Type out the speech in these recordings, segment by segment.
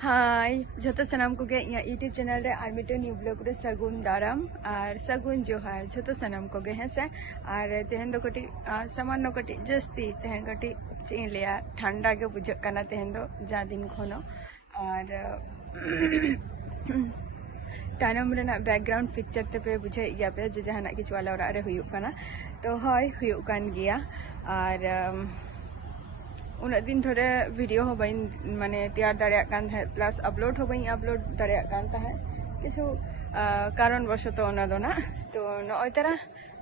हाय जो सानाम को YouTube channel रे और मिटे न्यू ब्लॉग रे सगुन दाराम और सगुन जोहार जो सानाम को हे से और तेहन दो कटी सामान्य कटी जस्ती तेहन कटी चे लिया ठंडा के बुझाना तेहन दो जा दिन खनो और तानम रेना बैकग्राउंड पिक्चर ते पे बुझे गया पे जो जहाना किछु वाला ओरा रे हुयुक काना तो हय हुयुक कान गया और उन दिन थोड़े वीडियो हो बन माने तैयार दाड़िया कान है प्लस अपलोड हो बन अपलोड दाड़िया कान है किछु कारण वशत ओना दो ना तो नय तरह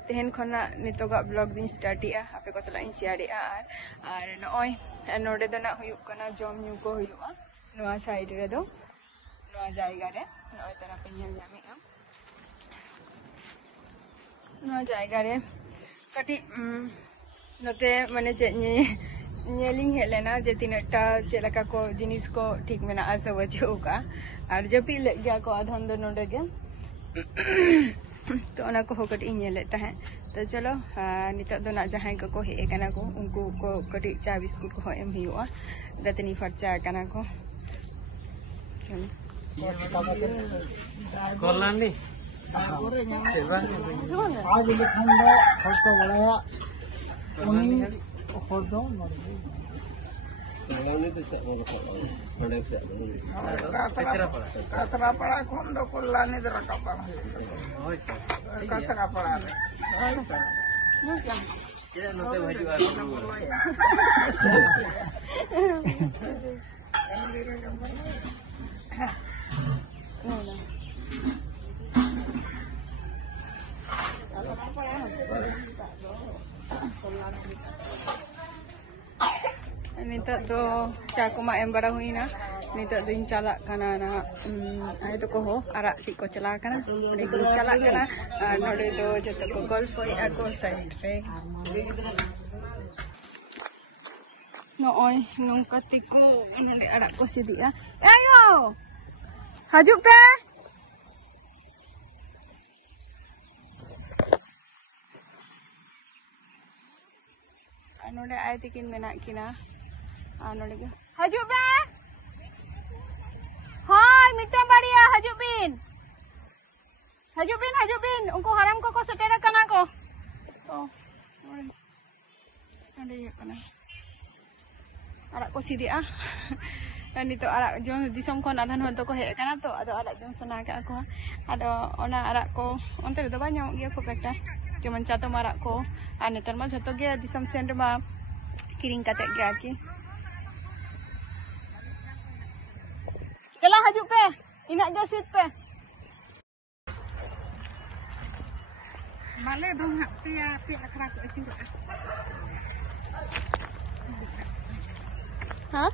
तेहन खना नितोगा ब्लॉग दिन स्टार्टिया आपे को सला इन शेयरिया और नय नोडे दो ना हुयुक काना जम न्यू को हुयुआ नोआ साइड रे दो नोआ जायगा रे नय तरह पे नेल नामेगा नोआ जायगा रे कटी नते माने जे नेलिंग हेलेना जे तीनटा चेलका को जिनिस को ठीक मेना आसे बचुका और जपी ले गया को आधन दो नोडे गे तो ओना को कटी नेले तहे तो चलो नित दो ना जहां को हे कना को उनको को कटी चा बिस्कुट को एम हुआ दतनी फरचा कना को कोलानी आज ठंडा खर्चा बढ़ाया उन्हीं और दो कसरा पड़ा कौन दो कोलानी दे रखा पड़ा कसरा पड़ा ये नोते भजुआ नित दो चाकुमा एम बड़ा हुई ना नित दो चला कना ना आए तो को हो आरा सी को चला कना चला कना नोडे दो जतो को गोल्फ होई आको साइड रे नोय नोंका तिको नोडे आरा को सिदिया एयो हाजुक पे नोडे आए तिकिन मेना किना नोडे हजू बे हाय मिटा बाड़िया हजू बिन उनको हराम को सेटेर कना को तो नोडे ये कना आरा को सिदिया नितो आरा जो दिसम खन आधान हो तो को हे कना तो आदो आरा जम सना का को आदो ओना आरा को ओनते रे दो बा ᱧᱟᱢᱚᱜ ᱜᱮᱭᱟ खूब एकटा जेमन चातम आरा को और नेतर मा झतो गे दिसम सेंड मा किरिंग काते गे आरकी चला हजू पे इना जो सीट पे माले दो पिया पिया अखरा को अचुरा हां